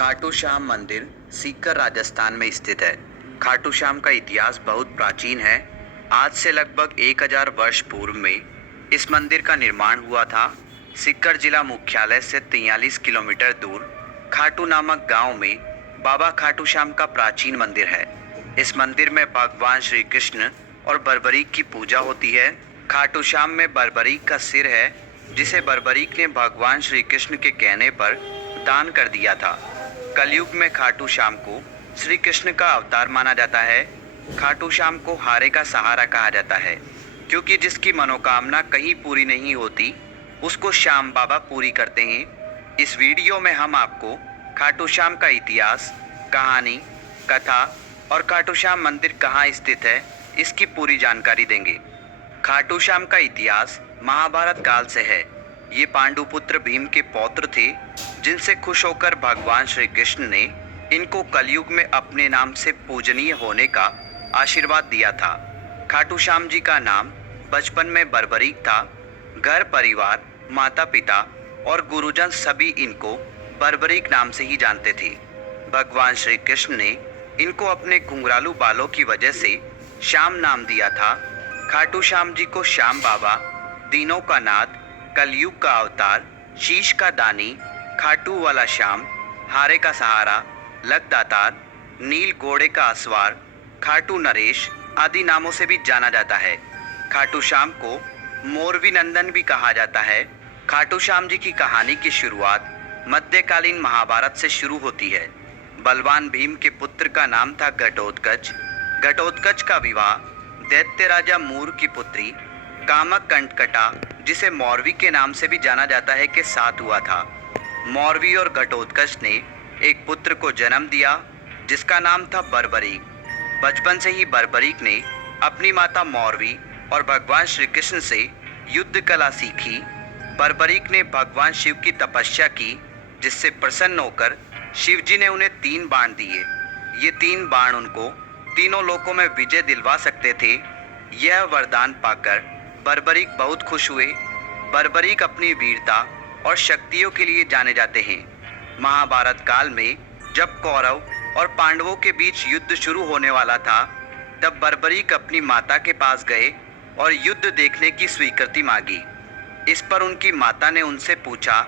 खाटू श्याम मंदिर सीकर राजस्थान में स्थित है। खाटू श्याम का इतिहास बहुत प्राचीन है। आज से लगभग 1000 वर्ष पूर्व में इस मंदिर का निर्माण हुआ था। सीकर जिला मुख्यालय से 43 किलोमीटर दूर खाटू नामक गांव में बाबा खाटू श्याम का प्राचीन मंदिर है। इस मंदिर में भगवान श्री कृष्ण और बर्बरीक की पूजा होती है। खाटू श्याम में बर्बरीक का सिर है, जिसे बर्बरीक ने भगवान श्री कृष्ण के कहने पर दान कर दिया था। कलयुग में खाटू श्याम को श्री कृष्ण का अवतार माना जाता है। खाटू श्याम को हारे का सहारा कहा जाता है, क्योंकि जिसकी मनोकामना कहीं पूरी नहीं होती उसको श्याम बाबा पूरी करते हैं। इस वीडियो में हम आपको खाटू श्याम का इतिहास, कहानी, कथा और खाटू श्याम मंदिर कहाँ स्थित है इसकी पूरी जानकारी देंगे। खाटू श्याम का इतिहास महाभारत काल से है। ये पांडुपुत्र भीम के पौत्र थे, जिनसे खुश होकर भगवान श्री कृष्ण ने इनको कलयुग में अपने नाम से पूजनीय होने का आशीर्वाद दिया था। खाटू श्याम जी का नाम बचपन में बर्बरीक था। घर परिवार, माता पिता और गुरुजन सभी इनको बर्बरीक नाम से ही जानते थे। भगवान श्री कृष्ण ने इनको अपने घुंघरालू बालों की वजह से श्याम नाम दिया था। खाटू श्याम जी को श्याम बाबा, दीनों का नाथ, कलयुग का अवतार, शीश का दानी, खाटू वाला श्याम, हारे का सहारा, लखदातार, नील घोड़े का असवार, खाटू नरेश आदि नामों से भी जाना जाता है। खाटू श्याम को मोरवी नंदन भी कहा जाता है। खाटू श्याम जी की कहानी की शुरुआत मध्यकालीन महाभारत से शुरू होती है। बलवान भीम के पुत्र का नाम था घटोत्कच। घटोत्कच का विवाह दैत्य राजा मूर की पुत्री कामक कंटकटा, जिसे मौरवी के नाम से भी जाना जाता है, के साथ हुआ था। मौरवी और घटोत्कच ने एक पुत्र को जन्म दिया, जिसका नाम था बर्बरीक। बचपन से ही बर्बरीक ने अपनी माता मौरवी और भगवान श्री कृष्ण से युद्ध कला सीखी। बर्बरीक ने भगवान शिव की तपस्या की, जिससे प्रसन्न होकर शिव जी ने उन्हें 3 बाण दिए। ये 3 बाण उनको तीनों लोकों में विजय दिलवा सकते थे। यह वरदान पाकर बर्बरीक बहुत खुश हुए। बर्बरीक अपनी वीरता और शक्तियों के लिए जाने जाते हैं। महाभारत काल में जब कौरव और पांडवों के बीच युद्ध शुरू होने वाला था, तब बर्बरीक अपनी माता के पास गए और युद्ध देखने की स्वीकृति मांगी। इस पर उनकी माता ने उनसे पूछा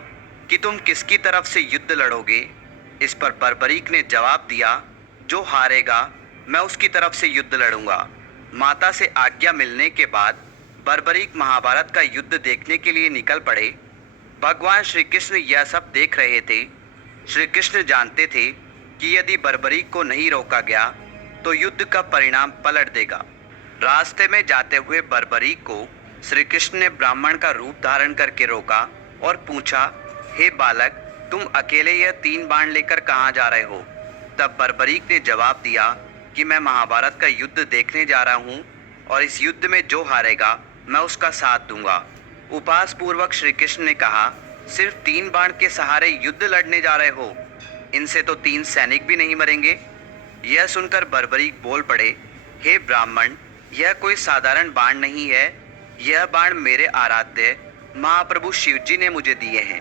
कि तुम किसकी तरफ से युद्ध लड़ोगे। इस पर बर्बरीक ने जवाब दिया, जो हारेगा मैं उसकी तरफ से युद्ध लड़ूंगा। माता से आज्ञा मिलने के बाद बर्बरीक महाभारत का युद्ध देखने के लिए निकल पड़े। भगवान श्री कृष्ण यह सब देख रहे थे। श्री कृष्ण जानते थे कि यदि बर्बरीक को नहीं रोका गया तो युद्ध का परिणाम पलट देगा। रास्ते में जाते हुए बर्बरीक को श्री कृष्ण ने ब्राह्मण का रूप धारण करके रोका और पूछा, हे बालक, तुम अकेले यह 3 बाण लेकर कहाँ जा रहे हो? तब बर्बरीक ने जवाब दिया कि मैं महाभारत का युद्ध देखने जा रहा हूँ और इस युद्ध में जो हारेगा मैं उसका साथ दूंगा। उपहास पूर्वक श्री कृष्ण ने कहा, सिर्फ 3 बाण के सहारे युद्ध लड़ने जा रहे हो? इनसे तो 3 सैनिक भी नहीं मरेंगे। यह सुनकर बर्बरीक बोल पड़े, हे ब्राह्मण, यह कोई साधारण बाण नहीं है। यह बाण मेरे आराध्य महाप्रभु शिव जी ने मुझे दिए हैं।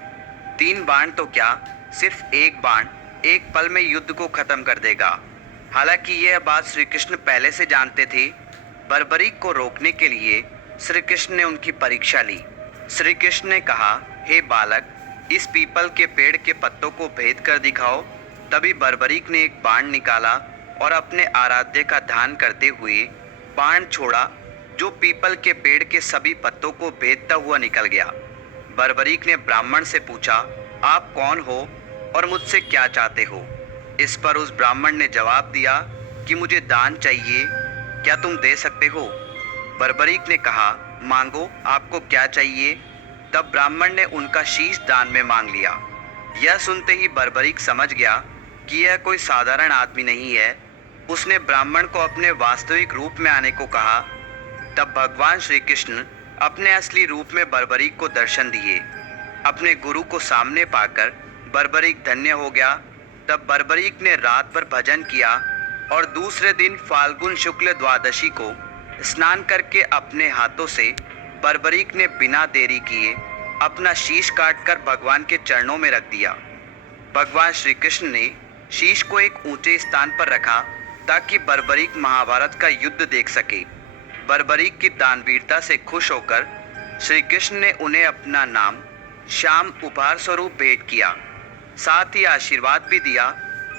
3 बाण तो क्या, सिर्फ एक बाण एक पल में युद्ध को खत्म कर देगा। हालांकि यह बात श्री कृष्ण पहले से जानते थे। बर्बरीक को रोकने के लिए श्री कृष्ण ने उनकी परीक्षा ली। श्री कृष्ण ने कहा, हे बालक, इस पीपल के पेड़ के पत्तों को भेद कर दिखाओ। तभी बर्बरीक ने एक बाण निकाला और अपने आराध्य का ध्यान करते हुए बाण छोड़ा, जो पीपल के पेड़ के सभी पत्तों को भेदता हुआ निकल गया। बर्बरीक ने ब्राह्मण से पूछा, आप कौन हो और मुझसे क्या चाहते हो? इस पर उस ब्राह्मण ने जवाब दिया कि मुझे दान चाहिए, क्या तुम दे सकते हो? बर्बरीक ने कहा, मांगो, आपको क्या चाहिए? तब ब्राह्मण ने उनका शीश दान में मांग लिया। यह सुनते ही बर्बरीक समझ गया कि यह कोई साधारण आदमी नहीं है। उसने ब्राह्मण को अपने वास्तविक रूप में आने को कहा। तब भगवान श्री कृष्ण अपने असली रूप में बर्बरीक को दर्शन दिए। अपने गुरु को सामने पाकर बर्बरीक धन्य हो गया। तब बर्बरीक ने रात भर भजन किया और दूसरे दिन फाल्गुन शुक्ल द्वादशी को स्नान करके अपने हाथों से बर्बरीक ने बिना देरी किए अपना शीश काटकर भगवान के चरणों में रख दिया। भगवान श्री कृष्ण ने शीश को एक ऊंचे स्थान पर रखा ताकि बर्बरीक महाभारत का युद्ध देख सके। बर्बरीक की दानवीरता से खुश होकर श्री कृष्ण ने उन्हें अपना नाम श्याम उपहार स्वरूप भेंट किया। साथ ही आशीर्वाद भी दिया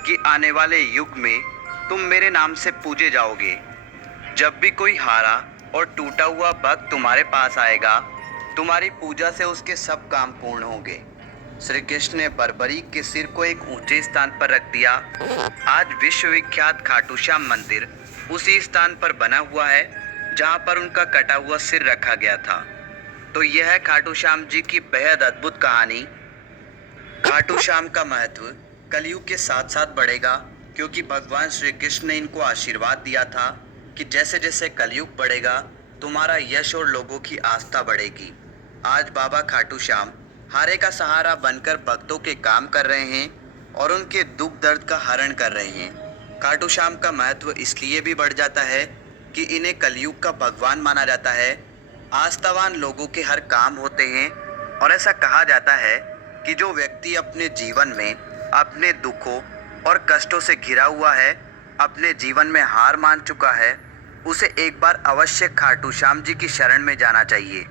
कि आने वाले युग में तुम मेरे नाम से पूजे जाओगे। जब भी कोई हारा और टूटा हुआ भक्त तुम्हारे पास आएगा, तुम्हारी पूजा से उसके सब काम पूर्ण होंगे। श्री कृष्ण ने बर्बरीक के सिर को एक ऊंचे स्थान पर रख दिया। आज विश्वविख्यात खाटू श्याम मंदिर उसी स्थान पर बना हुआ है जहां पर उनका कटा हुआ सिर रखा गया था। तो यह है खाटू श्याम जी की बेहद अद्भुत कहानी। खाटू श्याम का महत्व कलयुग के साथ साथ बढ़ेगा, क्योंकि भगवान श्री कृष्ण ने इनको आशीर्वाद दिया था कि जैसे जैसे कलयुग बढ़ेगा तुम्हारा यश और लोगों की आस्था बढ़ेगी। आज बाबा खाटू श्याम हारे का सहारा बनकर भक्तों के काम कर रहे हैं और उनके दुख दर्द का हरण कर रहे हैं। खाटू श्याम का महत्व इसलिए भी बढ़ जाता है कि इन्हें कलयुग का भगवान माना जाता है। आस्थावान लोगों के हर काम होते हैं और ऐसा कहा जाता है कि जो व्यक्ति अपने जीवन में अपने दुखों और कष्टों से घिरा हुआ है, अपने जीवन में हार मान चुका है, उसे एक बार अवश्य खाटू श्याम जी की शरण में जाना चाहिए।